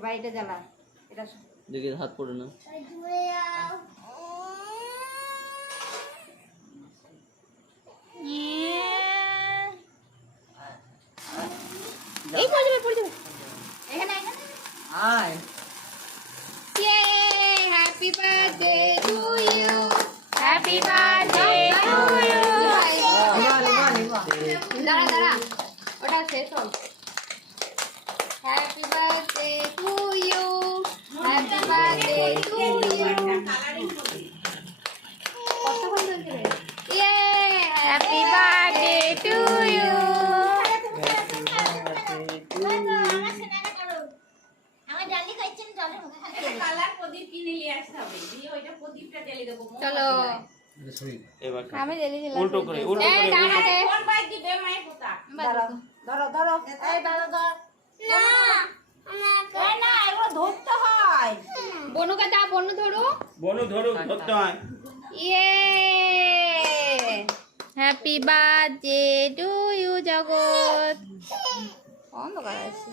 এবার এটা জ্বালা, এটা দেখি হাত পড়ে না। এই পড়ে যাবে, পড়ে যাবে। এখানে এখানে আয় happy birthday to you, happy birthday to you. দাঁড়া দাঁড়া, ওটা শেষ হল। Happy birthday to you, happy birthday to you. কতক্ষণ চলছে? Happy birthday to you. চলো আমি জেলি জেলা উল্টো করে উল্টো এই করে দাঁড়াতে কোন ভাই দিবে মায়ের পোতা ধরো ধরো ধরো, এই ধরো ধর না এগুলো ধরতে হয়। বনুকে দাও, বনু ধরো। বনু ধরো ধরতে হয়। ইয়ে হ্যাপি বার্থডে টু ইউ জগৎ। অন্ধকার আছে।